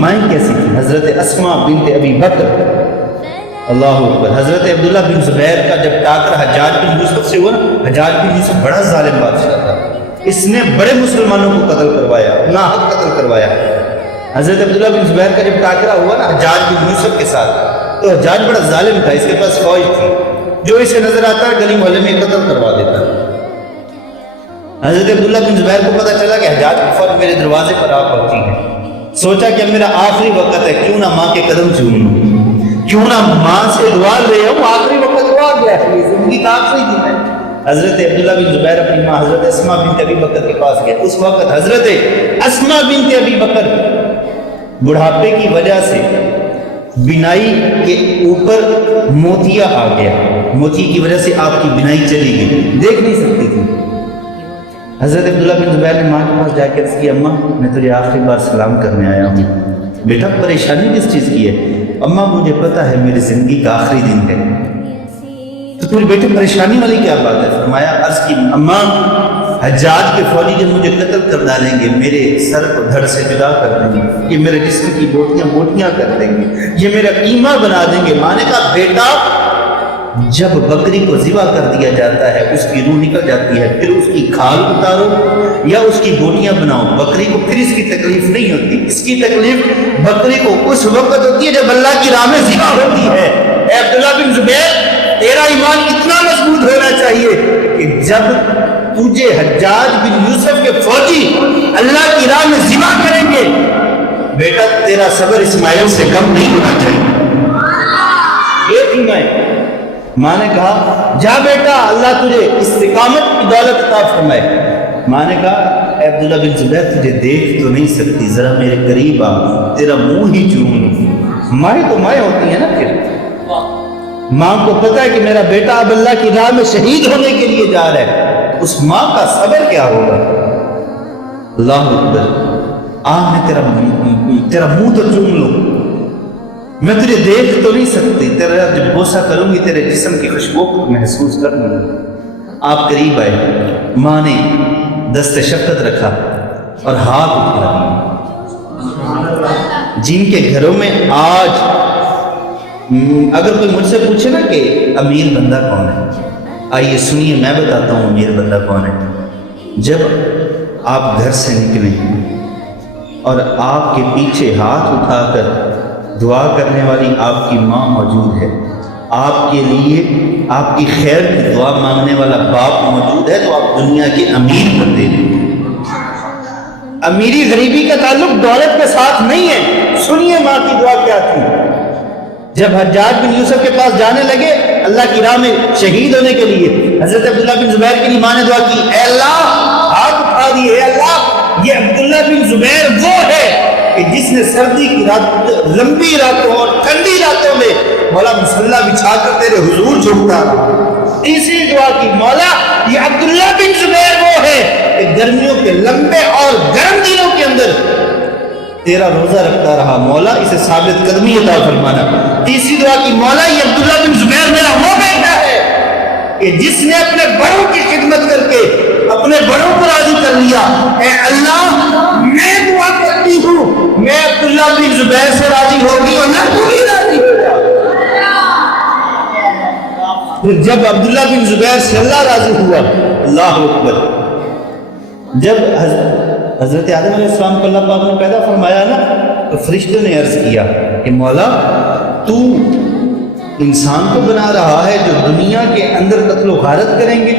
مائیں کیسی تھیں؟ حضرت اسما بنت ابی بکر، اللہ اکبر، حضرت عبداللہ بن زبیر کا جب ٹاکرا حجاج بن یوسف سے ہوا نا، حجاج بن یوسف بڑا ظالم بادشاہ تھا، اس نے بڑے مسلمانوں کو قتل کروایا، ناحق قتل کروایا۔ حضرت عبداللہ بن زبیر کا جب ٹاکرا ہوا نا حجاج بن یوسف کے ساتھ، تو حجاج بڑا ظالم تھا، اس کے پاس فوج تھی، جو اسے نظر آتا ہے گلی محلے میں قتل کروا دیتا۔ حضرت عبداللہ بن زبیر کو پتہ چلا کہ حجاج کی فوج میرے دروازے پر آ پہنچی ہے، سوچا کہ اب میرا آخری وقت ہے، کیوں نہ ماں کے قدم چوم لوں، کیوں نہ ماں سے دعا لے آؤں، آخری وقت ہوا گیا ہے، یہ زندگی کا آخری دن ہے۔ حضرت عبداللہ بن زبیر اپنی ماں حضرت اسما بنت ابی بکر کے پاس گئے۔ اس وقت حضرت اسما بنت ابی بکر بڑھاپے کی وجہ سے بینائی کے اوپر موتیا آ گیا، موتی کی وجہ سے آپ کی بینائی چلی گئی، دیکھ نہیں سکتی تھی۔ حضرت عبداللہ بن زبیر نے ماں کے پاس جا کے عرض کی، اماں میں تجھے آخری بار سلام کرنے آیا ہوں، بیٹا پریشانی کس چیز کی ہے؟ اماں مجھے پتا ہے میری زندگی کا آخری دن ہے۔ تو تمہاری بیٹے پریشانی والی کیا بات ہے؟ فرمایا، عرض کی، اماں حجاج کے فوجی جب مجھے قتل کر ڈالیں گے، میرے سر کو دھڑ سے جدا کر دیں گے، یہ میرے جسم کی بوٹیاں بوٹیاں کر دیں گے، یہ میرا قیمہ بنا دیں گے۔ ماں نے کہا، بیٹا جب بکری کو ذبح کر دیا جاتا ہے، اس کی روح نکل جاتی ہے، پھر اس کی کھال اتارو یا اس کی بوٹیاں بناؤ، بکری کو پھر اس کی تکلیف نہیں ہوتی، اس کی تکلیف بکری کو اس وقت ہوتی ہے جب اللہ کی راہ میں ذبح ہوتی ہے۔ اے عبداللہ بن زبیر، تیرا ایمان اتنا مضبوط ہونا چاہیے کہ جب تجھے حجاج بن یوسف کے فوجی اللہ کی راہ میں ذبح کریں گے، بیٹا تیرا صبر اسماعیل سے کم نہیں ہونا چاہیے۔ یہ تھی ماں نے کہا، جا بیٹا اللہ تجھے استقامت کی دولت عطا فرمائے۔ ماں نے کہا، اے عبداللہ بن زبیر تجھے دیکھ تو نہیں سکتی، ذرا میرے قریب آ، تیرا منہ ہی چوم لوں۔ مائیں تو مائیں ہوتی ہیں نا، پھر ماں کو پتا ہے کہ میرا بیٹا اب اللہ کی راہ میں شہید ہونے کے لیے جا رہا ہے، اس ماں کا صبر کیا ہوگا۔ اللہ اکبر، میں تیرا منہ تو چوم لوں، میں تجھے دیکھ تو نہیں سکتی، تیرا جب بوسہ کروں گی تیرے جسم کی خوشبو کو محسوس کر لوں گی۔ آپ قریب آئے، ماں نے دست شفقت رکھا اور ہاتھ اٹھا دیا۔ جن کے گھروں میں آج اگر کوئی مجھ سے پوچھے نا کہ امیر بندہ کون ہے، آئیے سنیے میں بتاتا ہوں امیر بندہ کون ہے۔ جب آپ گھر سے نکلیں اور آپ کے پیچھے ہاتھ اٹھا کر دعا کرنے والی آپ کی ماں موجود ہے، آپ کے لیے آپ کی خیر کی دعا مانگنے والا باپ موجود ہے، تو آپ دنیا کے امیر بندے ہیں۔ امیری غریبی کا تعلق دولت کے ساتھ نہیں ہے۔ سنیے ماں کی دعا کیا تھی۔ جب حجاج بن یوسف کے پاس جانے لگے اللہ کی راہ میں شہید ہونے کے لیے، حضرت عبداللہ بن زبیر کے لیے ماں نے دعا کی، اے اللہ، ہاتھ اٹھا دیے، اے اللہ یہ عبداللہ بن زبیر وہ ہے کہ جس نے سردی کی رات، لمبی راتوں اور ٹھنڈی راتوں میں مولا مصلی بچھا کر تیرے حضور جھکتا رہا۔ تیسری دعا کی، مولا یہ عبداللہ بن زبیر وہ ہے کہ گرمیوں کے لمبے اور گرم دنوں کے اندر تیرا روزہ رکھتا رہا، مولا اسے ثابت قدمی عطا فرمانا۔ تیسری دعا کی، مولا یہ عبداللہ بن زبیر میرا وہ بیٹا ہے کہ جس نے اپنے بڑوں کی خدمت کر کے اپنے بڑوں کو راضی کر لیا۔ اے اللہ میں دعا کرتی ہوں، میں عبداللہ بن زبیر سے راضی ہوگی اور نہ تو بھی راضی ہو جا۔ پھر جب عبداللہ بن زبیر سے اللہ راضی ہوا، اللہ اکبر، جب حضرت آدم علیہ السلام کو اللہ پاک نے پیدا فرمایا نا، تو فرشتوں نے عرض کیا کہ مولا تو انسان کو بنا رہا ہے جو دنیا کے اندر قتل و غارت کریں گے،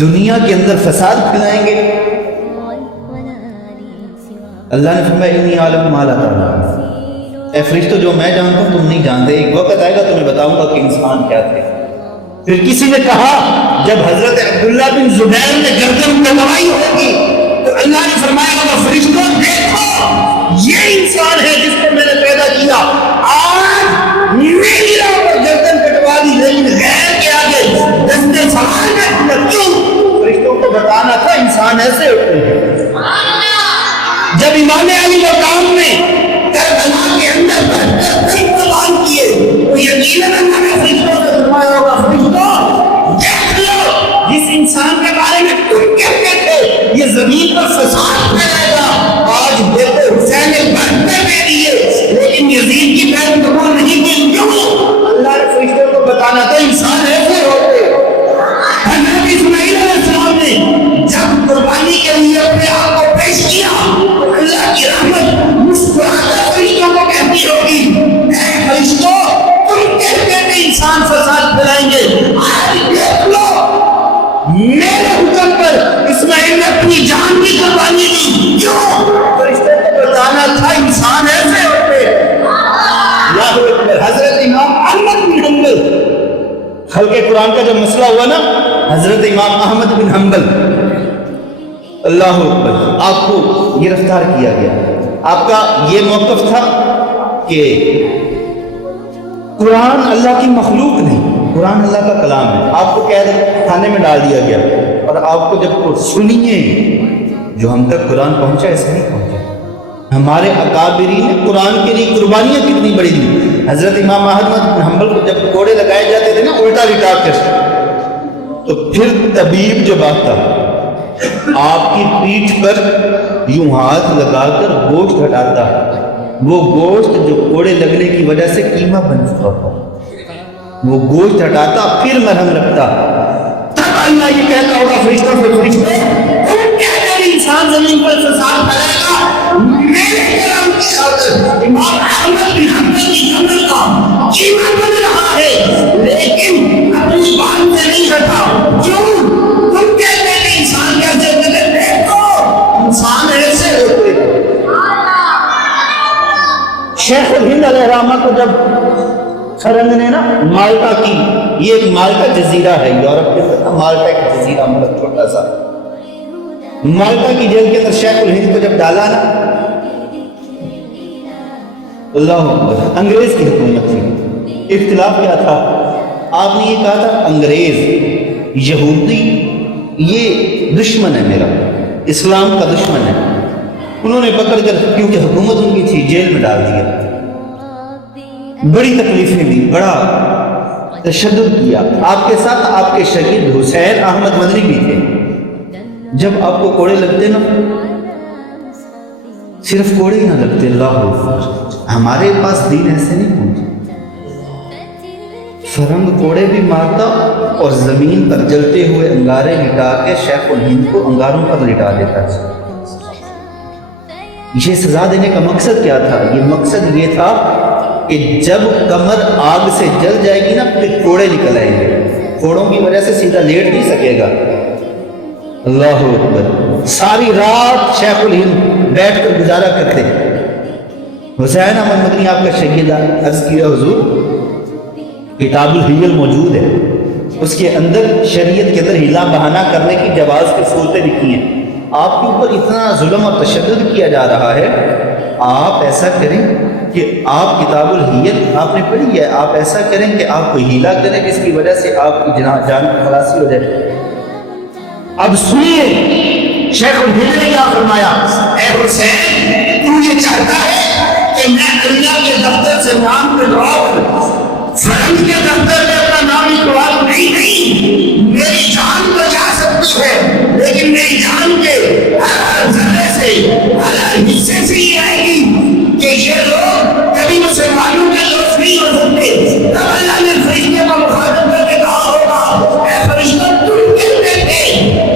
دنیا کے اندر فساد پھیلائیں گے۔ اللہ نے فرمایا انی عالم ما لا تعلمون، اے فرشتوں جو میں جانتا ہوں تم نہیں جانتے، ایک وقت آئے گا تمہیں بتاؤں گا کہ انسان کیا تھے۔ پھر کسی نے کہا جب حضرت عبداللہ بن زبیر نے گردن کٹوائی ہوگی تو اللہ نے فرمایا ہوگا فرشتوں دیکھو یہ انسان ہے جس کو میں نے پیدا کیا، آج میری راہ پر گردن کٹوا دی، لیکن غیر کے آگے دستے سوال میں کیوں؟ فرشتوں کو بتانا تھا انسان ایسے ہوتے ہیں۔ جب امام علی مقام میں کربلا کے اندر قربان کیے تو یقیناً اللہ نے فرشتوں سے فرمایا ہوگا فرشتوں دیکھ لو جس انسان کے بارے میں تم کہتے تھے یہ زمین پر فساد پھیلائے گا، آج دیکھو حسین بردے میں قرآن کا جب مسئلہ ہوا نا، حضرت امام احمد بن حنبل اللہ اکبر، آپ کو گرفتار کیا گیا. آپ کا یہ موقف تھا کہ قرآن اللہ کی مخلوق نہیں، قرآن اللہ کا کلام ہے. آپ کو قید خانے میں ڈال دیا گیا، اور آپ کو جب سنیے جو ہم تک قرآن پہنچا ایسا نہیں پہنچا. ہمارے اکابرین نے قرآن کے لیے قربانیاں کتنی بڑی دی. حضرت امام احمد بن حنبل کو جب کوڑے لگائے جاتے تھے نا الٹا لٹا کر، تو پھر طبیب جب آتا آپ کی پیٹھ پر یوں ہاتھ لگا کر گوشت ہٹاتا، وہ گوشت جو کوڑے لگنے کی وجہ سے قیمہ بن چکا تھا، وہ گوشت ہٹاتا پھر مرہم رکھتا. تب اللہ یہ کہتا ہوگا فرشتوں سے، فرشتے انسان زمین پر فساد کرے گا، میرے کرم کی خاطر امام احمد بن حنبل کی قبر کا قیمہ بن رہا ہے، لیکن اپنی بات سے نہیں ہٹا. کیوں؟ تم کہتے ہیں انسان کیسے بدلے؟ دیکھو انسان ایسے ہوتے. شیخ الہند علیہ الرحمہ کو جب سرنگ نے نا مالٹا کی، یہ ایک مالٹا جزیرہ ہے یورپ کے اندر، مالٹا ایک جزیرہ ملک چھوٹا سا، مالٹا کی جیل کے اندر شیخ الہند کو جب ڈالا نا، اللہ اکبر، انگریز کی حکومت تھی. اختلاف کیا تھا؟ آپ نے یہ کہا تھا انگریز یہودی یہ دشمن ہے میرا، اسلام کا دشمن ہے. انہوں نے پکڑ کر، کیونکہ حکومت ان کی تھی، جیل میں ڈال دیا. بڑی تکلیفیں دی، بڑا تشدد کیا. آپ کے ساتھ آپ کے شاگرد حسین احمد مدنی بھی تھے. جب آپ کو کوڑے لگتے نا، صرف کوڑے ہی نہ لگتے، اللہ اکبر، ہمارے پاس دین ایسے نہیں پہنچے. فرنگ کوڑے بھی مارتا اور زمین پر جلتے ہوئے انگارے لٹا کے شیخ الہند کو انگاروں پر لٹا دیتا. یہ سزا دینے کا مقصد کیا تھا؟ یہ مقصد یہ تھا کہ جب کمر آگ سے جل جائے گی نا، پھر کوڑے نکل آئیں گے، کوڑوں کی وجہ سے سیدھا لیٹ نہیں سکے گا. اللہ اکبر. ساری رات شیخ الہند بیٹھ کر گزارا کرتے. حسین احمد مدنی آپ کا شاگرد عرض کیا حضور کتاب الحیل موجود ہے، اس کے اندر شریعت کے اندر ہیلا بہانہ کرنے کی جواز کی صورتیں لکھی ہیں. آپ کے اوپر اتنا ظلم اور تشدد کیا جا رہا ہے، آپ ایسا کریں کہ آپ کتاب الحیل آپ نے پڑھی ہے، آپ ایسا کریں کہ آپ کو ہیلا کریں جس کی وجہ سے آپ کی جان کی خلاصی ہو جائے. اب سنیے شیخ الہند نے کیا فرمایا. اے حسین، تو یہ چاہتا ہے کہ میں اللہ کے دفتر سے نام پہ دعا کروں، فرنگ کے دفتر میں اپنا نام لکھوا دوں؟ نہیں، میری جان تو جا سکتی ہے، لیکن میری جان کے ہر ذرے سے، ہر حصے سے یہ آئے گی کہ یہ لوگ کبھی مسلمانوں کے دوست نہیں ہو سکتے. تب اللہ نے فرشتے کو مخاطب کر کے کہا ہوگا، اے فرشتہ تم کہتے تھے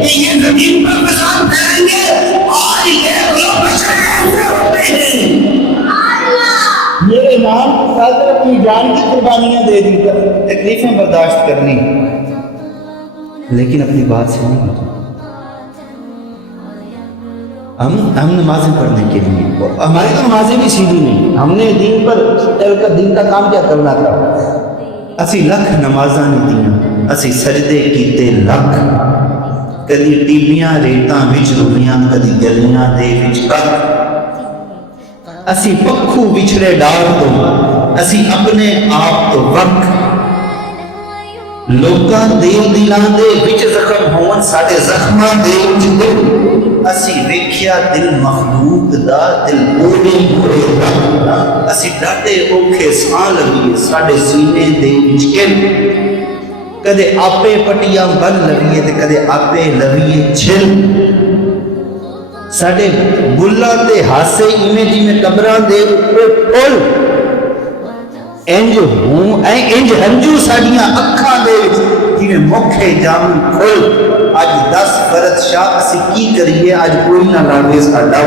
کہ یہ زمین پر فساد پھیلائیں گے، اور یہ لوگ بشر ایسے ہوتے ہیں. میرے امام خاطر اپنی جان کی قربانیاں دے دی، تکلیفیں برداشت کرنی، لیکن اپنی بات سے نہیں ہوتا. ہم نمازیں پڑھنے کے لیے، ہماری تو نمازیں بھی سیدھی نہیں، ہم نے دین پر چل کر دین کا کام کیا کرنا تھا. اسی لکھ نمازاں نہیں دیاں، اسی سجدے کیتے لکھ، کدی ٹیبیاں ریتاں وچ رویاں، کدی گلیاں دے وچ کک. اسی پکھو وچھڑے ڈار تو، اسی اپنے آپ تو وق. لوکاں دل دلاں دے وچ زخم ہون، ساڈے زخماں دے وچ دل. اسی ویکھیا دل مخلوق دا، دل اوڑے ہوئے دا. اسی ڈاٹے اوکھے ساں لگیے، ساڈے سینے دے وچ کل. کدے آپے پٹیاں بن لگیے تے کدے آپے لگیے چھل. ساڈے بلاں تے ہاسے ایویں جویں قبراں دے اوپر پل. انج ہوں انج ہنجو ساڈیاں اکھاں دے وچ جویں موکھے جام کھل. اج 10 فرد شاہ اسی کی کریے، اج کوئی نہ لاوے ساڈا.